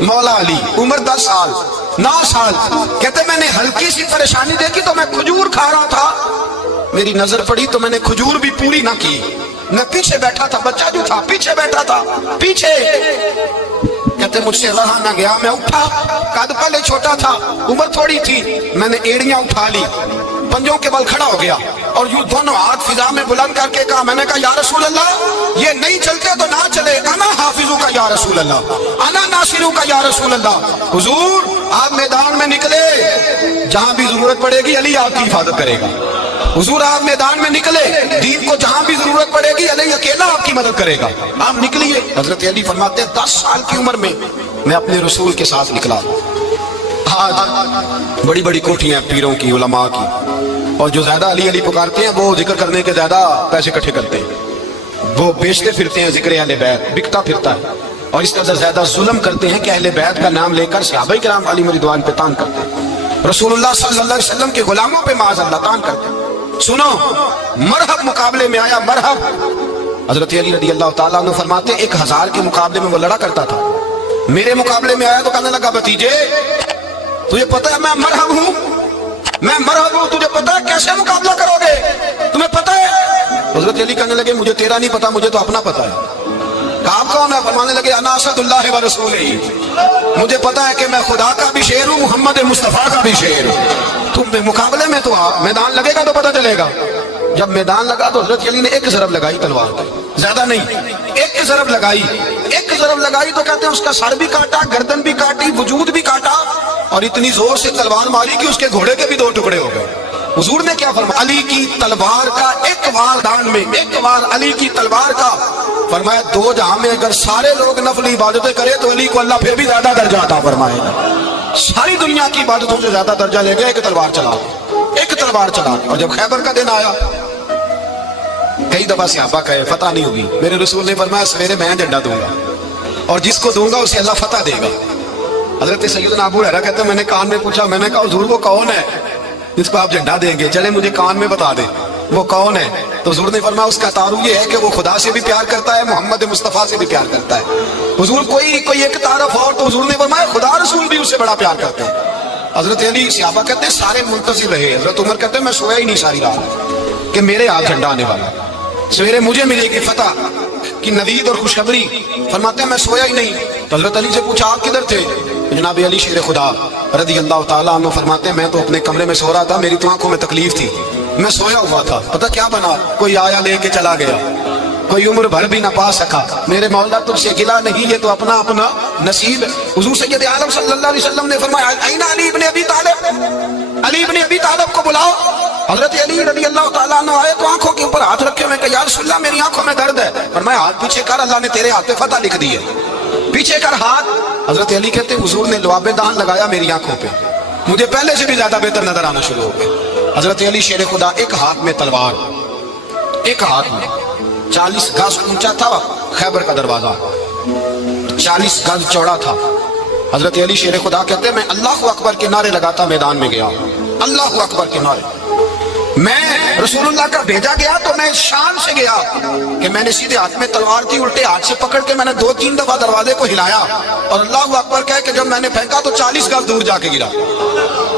مولا علی عمر 10 سال 9 سال کہتے میں نے ہلکی سی پریشانی دیکھی تو میں کھجور کھا رہا تھا، میری نظر پڑی تو میں نے کھجور بھی پوری نہ کی، میں پیچھے بیٹھا تھا، بچہ جو تھا پیچھے بیٹھا تھا پیچھے، کہتے مجھ سے رہا نہ گیا، میں اٹھا، قد پہلے چھوٹا تھا، عمر تھوڑی تھی، میں نے ایڑیاں اٹھا لی، پنجوں کے بل کھڑا ہو گیا اور یوں دونوں ہاتھ فضا میں بلند کر کے کہا، میں نے کہا یا رسول اللہ یہ نہیں چلتے تو نہ چلے، انا حافظوں کا یا رسول اللہ، انا ناصروں کا یا رسول اللہ۔ حضور آپ میدان میں نکلے، جہاں بھی ضرورت پڑے گی علی آپ کی حفاظت کرے گا۔ حضور آپ میدان میں نکلے، دین کو جہاں بھی ضرورت پڑے گی علی اکیلا آپ کی مدد کرے گا، آپ نکلیے۔ حضرت علی فرماتے ہیں 10 سال کی عمر میں میں اپنے رسول کے ساتھ نکلا۔ آج بڑی بڑی کوٹھیاں پیروں کی، علماء کی، اور جو زیادہ علی علی پکارتے ہیں وہ ذکر کرنے کے زیادہ پیسے اکٹھے کرتے ہیں، وہ بیچتے پھرتے ہیں ذکر اہل بیت، بکتا پھرتا ہے، اور اس قدر زیادہ ظلم کرتے ہیں کہ اہل بیت کا نام لے کر صحابہ کرام علیہم رضوان پہ تان کرتے ہیں، رسول اللہ صلی اللہ علیہ وسلم کے غلاموں پہ معاذ اللہ تان کرتے ہیں۔ سنو، مرحب مقابلے میں آیا، مرحب۔ حضرت علی رضی اللہ تعالیٰ عنہ فرماتے 1000 کے مقابلے میں وہ لڑا کرتا تھا، میرے مقابلے میں آیا تو کہنے لگا بھتیجے تجھے پتہ ہے میں مرحب ہوں، میں مرحب ہوں، تجھے پتہ ہے کیسے مقابلہ کرو گے، تمہیں پتہ ہے؟ حضرت علی کہنے لگے مجھے تیرا نہیں پتا، مجھے تو اپنا پتا ہے۔ آپ کون ہے؟ فرمانے لگے انا اسد اللہ و رسولہ، مجھے پتا ہے کہ میں خدا کا بھی شیر ہوں، محمد مصطفیٰ کا بھی شیر ہوں۔ تم مقابلے میں تو میدان لگے گا تو پتہ چلے گا۔ جب میدان لگا تو حضرت علی نے ایک ضرب لگائی تلوار کی، زیادہ نہیں، ایک ضرب لگائی، ایک ضرب لگائی تو کہتے ہیں اس کا سر بھی کاٹا، گردن بھی کاٹی، وجود بھی کاٹا، اور اتنی زور سے تلوار ماری کہ اس کے گھوڑے کے بھی 2 ٹکڑے ہو گئے۔ حضور نے کیا فرمایا؟ علی کی تلوار کا ایک وار دان میں، ایک وار علی کی تلوار کا، فرمایا 2 جہاں میں اگر سارے لوگ نفلی عبادتیں کرے تو علی کو اللہ پھر بھی زیادہ درجہ عطا فرمائے گا۔ ساری دنیا کی عبادتوں سے زیادہ درجہ لے گئے ایک تلوار چلا کے، ایک تلوار چلا کے۔ اور جب خیبر کا دن آیا، کئی دفعہ صحابہ کہے فتح نہیں ہوگی، میرے رسول نے فرمایا سویرے میں جھنڈا دوں گا اور جس کو دوں گا اسے اللہ فتح دے گا۔ حضرت سیدنا ابو ہریرہ کہتے ہیں میں نے کان میں پوچھا، میں نے کہا حضور وہ کون ہے جس کو آپ جھنڈا دیں گے؟ چلے مجھے کان میں بتا دیں وہ کون ہے۔ تو حضور نے فرمایا اس کا تعارف یہ ہے کہ وہ خدا سے بھی پیار کرتا ہے، محمد مصطفیٰ سے بھی پیار کرتا ہے۔ حضور کوئی ایک تعارف اور، تو حضور نے فرمایا خدا رسول بھی اس سے بڑا پیار کرتے ہیں۔ حضرت علی صحابہ کہتے ہیں سارے منتظر رہے، حضرت عمر کہتے ہیں میں سویا ہی نہیں ساری رات کہ میرے ہاتھ جھنڈا آنے والا، سویرے مجھے ملے گی فتح کی نوید اور خوشخبری۔ فرماتے ہیں میں سویا ہی نہیں۔ تو حضرت علی سے پوچھا آپ کدھر تھے؟ جناب علی شیر خدا رضی اللہ تعالیٰ عنہ فرماتے ہیں میں تو اپنے کمرے میں سو رہا تھا، میری تو آنکھوں میں تکلیف تھی، میں سویا ہوا تھا، پتہ کیا بنا، کوئی آیا لے کے چلا گیا، کوئی عمر بھر بھی نہ پا سکا۔ میرے مولا تجھ سے گلا نہیں، یہ تو اپنا اپنا نصیب ہے۔ حضور سید عالم صلی اللہ علیہ وسلم نے فرمایا این علی ابن ابی طالب، علی ابن ابی طالب کو بلاؤ۔ حضرت علی رضی اللہ تعالیٰ عنہ آئے تو آنکھوں کے اوپر ہاتھ رکھے ہوئے کہ یا رسول اللہ میری آنکھوں میں درد ہے۔ فرمایا ہاتھ پیچھے کر، اللہ نے تیرے ہاتھ پہ فتح لکھ دی ہے، پیچھے کر ہاتھ۔ حضرت علی کہتے ہیں حضور نے لعاب دہن لگایا میری آنکھوں پہ، مجھے پہلے سے بھی زیادہ بہتر نظر آنا شروع ہو گیا۔ حضرت علی شیر خدا ایک ہاتھ میں تلوار، ایک ہاتھ میں 40 گز اونچا تھا خیبر کا دروازہ، 40 گز چوڑا تھا۔ حضرت علی شیر خدا کہتے ہیں میں اللہ اکبر کے نعرے لگاتا میدان میں گیا، اللہ اکبر کے نعرے۔ میں رسول اللہ کا بھیجا گیا تو میں شان سے گیا کہ میں نے سیدھے ہاتھ میں تلوار تھی، الٹے ہاتھ سے پکڑ کے میں نے 2-3 دفعہ دروازے کو ہلایا اور اللہ اکبر کہہ کہ جب میں نے پھینکا تو 40 گز دور جا کے گرا،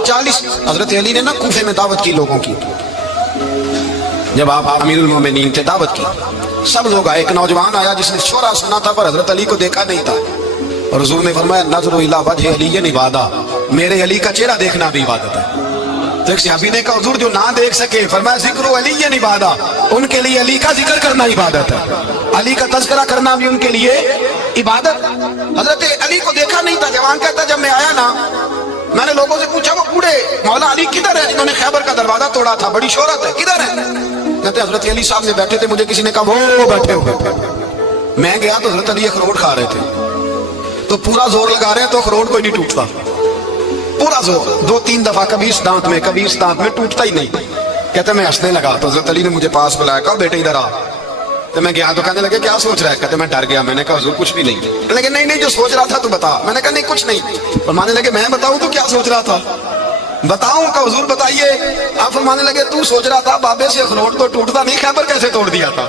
40۔ حضرت علی نے نا کوفے میں دعوت کی لوگوں کی، جب آپ امیر المومنین تھے دعوت کی، سب لوگ آئے، ایک نوجوان آیا جس نے شورا سنا تھا پر حضرت علی کو دیکھا نہیں تھا، اور حضور نے فرمایا نظر الی وجہ علی عبادہ، میرے علی کا چہرہ دیکھنا بھی عبادت ہے۔ تو ایک صحابی نے کہا حضور جو نہ دیکھ سکے، فرمایا ذکر علی عبادہ، ان کے لیے علی کا ذکر کرنا عبادت ہے، علی کا تذکرہ کرنا بھی ان کے لیے عبادت۔ حضرت علی کو دیکھا نہیں تھا، جوان کہتا جب میں آیا نا میں نے لوگوں سے پوچھا وہ بوڑھے مولا علی کدھر ہے، انہوں نے خیبر کا دروازہ توڑا تھا، بڑی شہرت ہے، کدھر ہے؟ کہتے حضرت علی صاحب نے بیٹھے تھے، مجھے کسی نے کہا وہ بیٹھے ہوئے۔ میں گیا تو حضرت علی اخروٹ کھا رہے تھے، تو پورا زور لگا رہے ہیں تو اخروٹ کوئی نہیں ٹوٹتا، پورا زور 2-3 دفعہ، کبھی اس دانت میں کبھی اس دانت میں، ٹوٹتا ہی نہیں۔ کہتے میں ہنسنے لگا تو حضرت علی نے مجھے پاس بلایا، کہا بیٹے ادھر آ۔ تو میں گیا تو کہنے لگے کیا سوچ رہا ہے؟ کہتے میں ڈر گیا، میں نے کہا حضور کچھ بھی نہیں۔ کہنے لگے نہیں جو سوچ رہا تھا تو بتا۔ میں نے کہا نہیں کچھ نہیں۔ فرمانے لگے میں بتاؤں تو کیا سوچ رہا تھا؟ بتاؤں کہ حضور بتائیے۔ آپ فرمانے لگے تو سوچ رہا تھا بابے سے اخروٹ تو ٹوٹتا نہیں، خیبر کیسے توڑ دیا تھا؟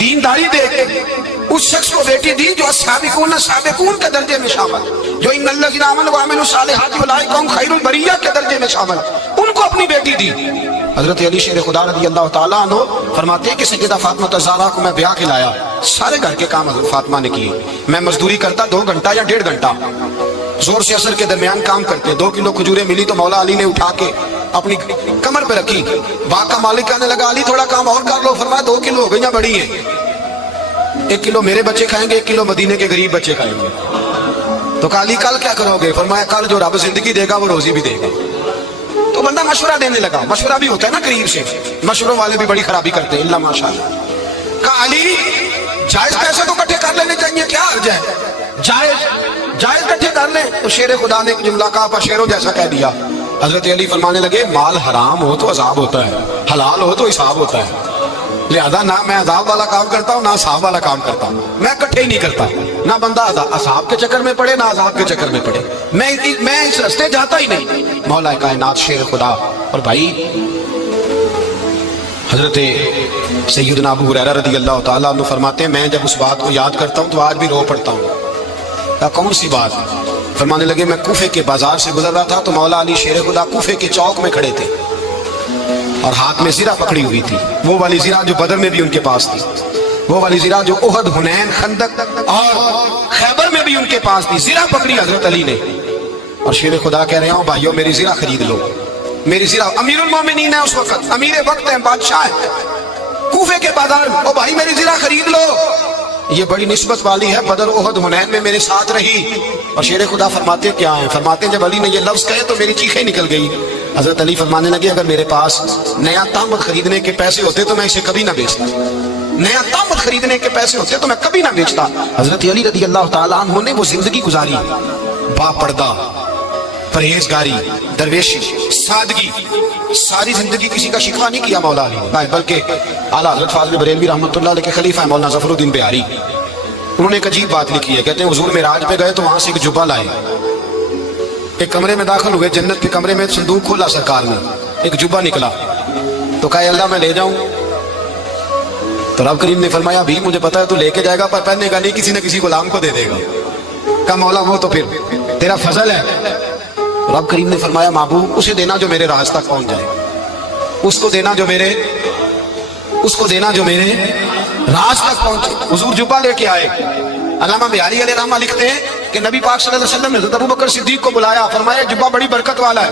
دینداری دیکھ، اس شخص کو بیٹی دی جو السابقون سابقون کے درجے میں شامل، جو ان الذین آمنوا وعملوا الصالحات اولئک هم خیر البریہ کے درجے میں شامل، ان کو اپنی بیٹی دی۔ حضرت علی شیر خدا رضی اللہ تعالیٰ عنہ فرماتے ہیں کہ سیدہ فاطمہ الزہرا کو میں بیاہ کے لایا، سارے گھر کے کام حضرت فاطمہ نے کیے، میں مزدوری کرتا 2 گھنٹہ یا 1.5 گھنٹہ، زور سے عصر کے درمیان کام کرتے، 2 کلو کھجوریں ملی تو مولا علی نے اٹھا کے اپنی کمر پہ رکھی، باغ کا مالک کہنے لگا علی تھوڑا کام اور کر لو، فرمایا 2 کلو ہو گئی بڑی ہیں، 1 کلو میرے بچے کھائیں گے، 1 کلو مدینے کے غریب بچے کھائیں گے۔ تو کہا علی کل کیا کرو گے؟ فرمایا کل جو رب زندگی دے گا وہ روزی بھی دے گا۔ تو بندہ مشورہ دینے لگا، مشورہ بھی ہوتا ہے نا قریب سے، مشوروں والے بھی بڑی خرابی کرتے ہیں، اللہ ماشاءاللہ۔ کہا علی جائز پیسے تو کٹھے کر لینے چاہیے، کیا حرج ہے، جائز کٹھے کر لیں۔ تو شیر خدا نے ایک جملہ کہا، پشیرو جیسا کہہ دیا۔ حضرت علی فرمانے لگے مال حرام ہو تو عذاب ہوتا ہے، حلال ہو تو حساب ہوتا ہے، لہذا نہ میں عذاب والا کام کرتا ہوں نہ عذاب والا کام کرتا ہوں، میں کٹھے ہی نہیں کرتا، نہ بندہ عذاب کے چکر میں پڑے نہ عذاب کے چکر میں پڑے، میں اس راستے جاتا ہی نہیں۔ مولا کائنات شیر خدا۔ اور بھائی حضرت سیدنا ابو ہریرہ رضی اللہ تعالیٰ عنہ فرماتے ہیں میں جب اس بات کو یاد کرتا ہوں تو آج بھی رو پڑتا ہوں۔ کون سی بات؟ فرمانے لگے میں کوفے کے بازار سے گزر رہا تھا تو مولا علی شیر خدا کوفے کے چوک میں کھڑے تھے اور ہاتھ میں زرہ پکڑی ہوئی تھی، وہ والی زرہ جو بدر میں بھی ان کے پاس تھی، وہ والی زرہ جو احد، حنین، خندق اور خیبر میں بھی ان کے پاس تھی، زرہ پکڑی حضرت علی نے۔ اور شیر خدا کہہ رہے ہوں بھائیو میری زرہ خرید لو، میری زرہ، امیر المومنین ہے اس وقت، امیر وقت ہے، بادشاہ ہے کوفے کے بازار میں، او بھائی میری زرہ خرید لو، یہ بڑی نسبت والی ہے، بدر احد حنین میں میرے ساتھ رہی۔ اور شیر خدا فرماتے کیا ہیں؟ فرماتے ہیں جب علی نے یہ لفظ کہے تو میری چیخیں نکل گئی۔ حضرت علی فرمانے لگے اگر میرے پاس نیا تامت خریدنے کے پیسے ہوتے تو میں اسے کبھی نہ بیچتا، نیا تامت خریدنے کے پیسے ہوتے تو میں کبھی نہ بیچتا۔ حضرت علی رضی اللہ تعالیٰ عنہ نے وہ زندگی گزاری، با پردہ، پرہیزگاری، درویشی، سادگی، ساری زندگی کسی کا شکوہ نہیں کیا مولا علی نے، بلکہ اعلیٰ حضرت فاضل بریلوی رحمۃ اللہ علیہ کے خلیفہ ہیں مولانا ظفر الدین بہاری، انہوں نے ایک عجیب بات لکھی ہے، کہتے ہیں حضور معراج پہ گئے تو وہاں سے ایک جبہ لائے، ایک کمرے میں داخل ہوئے، جنت کے کمرے میں صندوق کھولا سرکار نے، ایک جبہ نکلا تو کہا اللہ میں لے جاؤں؟ تو رب کریم نے فرمایا بھی مجھے پتا ہے تو لے کے جائے گا پر پہننے کا نہیں، کسی نہ کسی غلام کو دے دے گا۔ کہا مولا وہ تو پھر تیرا فضل ہے۔ رب کریم نے فرمایا محبوب اسے دینا جو میرے راز تک پہنچ جائے، اس کو دینا جو میرے راز تک پہنچے۔ حضور جبہ لے کے آئے، علامہ بہاری علیہ رحمہ لکھتے ہیں کہ نبی پاک صلی اللہ علیہ وسلم نے حضرت ابوبکر صدیق کو بلایا، فرمایا جبہ بڑی برکت والا ہے،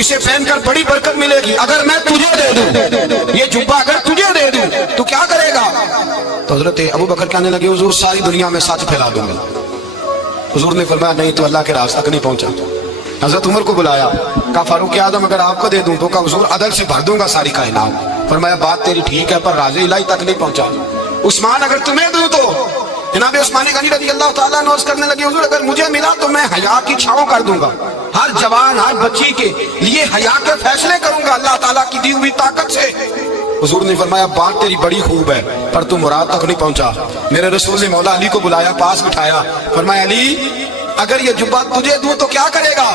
اسے پہن کر بڑی برکت ملے گی، اگر میں تجھے دے دوں یہ جبہ، اگر تجھے دے دوں تو کیا کرے گا؟ تو حضرت ابوبکر کہنے لگے حضور ساری دنیا میں سچ پھیلا دوں گا۔ حضور نے فرمایا نہیں تو اللہ کے راز تک نہیں پہنچا۔ حضرت عمر کو بلایا، کہا فاروق اعظم اگر آپ کو دے دوں تو کہا حضور عدل سے بھر دوں گا ساری کائنات۔ فرمایا بات تیری ٹھیک ہے پر راز الہی تک نہیں پہنچا۔ عثمان اگر تمہیں دوں تو جناب عثمان غنی رضی اللہ تعالیٰ نوز کرنے لگے حضور اگر مجھے ملا تو میں حیا کی چھاؤں کر دوں گا، ہر جوان ہر بچی کے لیے حیا کے فیصلے کروں گا اللہ تعالیٰ کی دی ہوئی طاقت سے۔ حضور نے فرمایا بات تیری بڑی خوب ہے پر تو مراد تک نہیں پہنچا۔ میرے رسول نے مولا علی کو بلایا، پاس بٹھایا، فرمایا علی اگر یہ جبہ تجھے دوں تو کیا کرے گا؟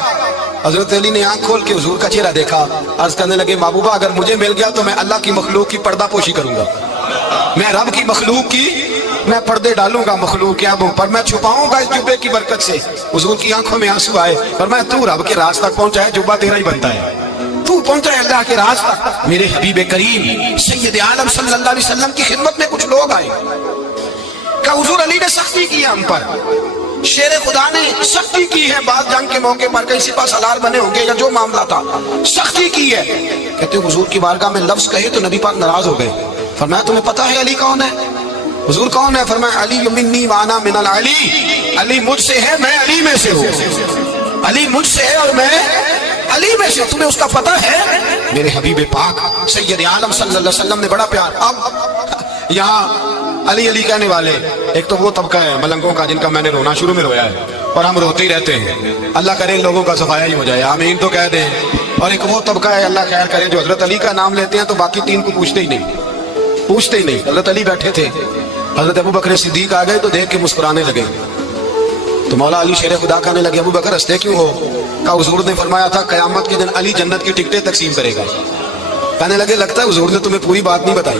حضرت علی نے آنکھ کھول کے حضور کا چہرہ دیکھا، عرض کرنے لگے محبوبہ اگر مجھے مل گیا تو میں اللہ کی مخلوق کی پردہ پوشی کروں گا، میں رب کی مخلوق کی میں پردے ڈالوں گا مخلوق کے آبوں پر، میں چھپاؤں گا اس جبے کی برکت سے۔ حضور کی آنکھوں میں آنسو آئے، فرمایا تو رب کے راز تک پہنچا ہے، جبہ تیرا ہی بنتا ہے، تو پہنچا ہے اللہ کے راز تک۔ میرے حبیب کریم سید عالم صلی اللہ علیہ وسلم کی خدمت میں کچھ لوگ آئے کہ حضور علی نے سختی کی ہم پر، شیر خدا نے سختی کی ہے، بعض جنگ کے موقع پر کہیں سپاہ سالار بنے ہوں گے یا جو معاملہ تھا سختی کی ہے۔ کہتے ہیں حضور کی بارگاہ میں لفظ کہے تو نبی پاک ناراض ہو گئے، فرمایا تمہیں پتا ہے علی کون ہے؟ حضور کون ہے؟ فرمایا علی منی وانا من العلی، علی مجھ سے ہے میں علی میں سے ہوں، علی مجھ سے ہے اور میں علی میں سے، تمہیں اس کا پتہ ہے؟ میرے حبیب پاک سید عالم صلی اللہ علیہ وسلم نے بڑا پیار۔ اب یہاں علی علی کہنے والے ایک تو وہ طبقہ ہے ملنگوں کا جن کا میں نے رونا شروع میں رویا ہے اور ہم روتے ہی رہتے ہیں، اللہ کرے ان لوگوں کا صفایا ہی ہو جائے، آمین تو کہہ دیں۔ اور ایک وہ طبقہ ہے اللہ خیر کرے جو حضرت علی کا نام لیتے ہیں تو باقی تین کو پوچھتے ہی نہیں۔ حضرت علی بیٹھے تھے، حضرت ابوبکر صدیق آ گئے تو دیکھ کے مسکرانے لگے، تو مولا علی شیر خدا کہنے لگے ابوبکر ہنستے کیوں ہو؟ کہا حضور نے فرمایا تھا قیامت کے دن علی جنت کی ٹکٹیں تقسیم کرے گا۔ کہنے لگے لگتا ہے حضور نے تمہیں پوری بات نہیں بتائی۔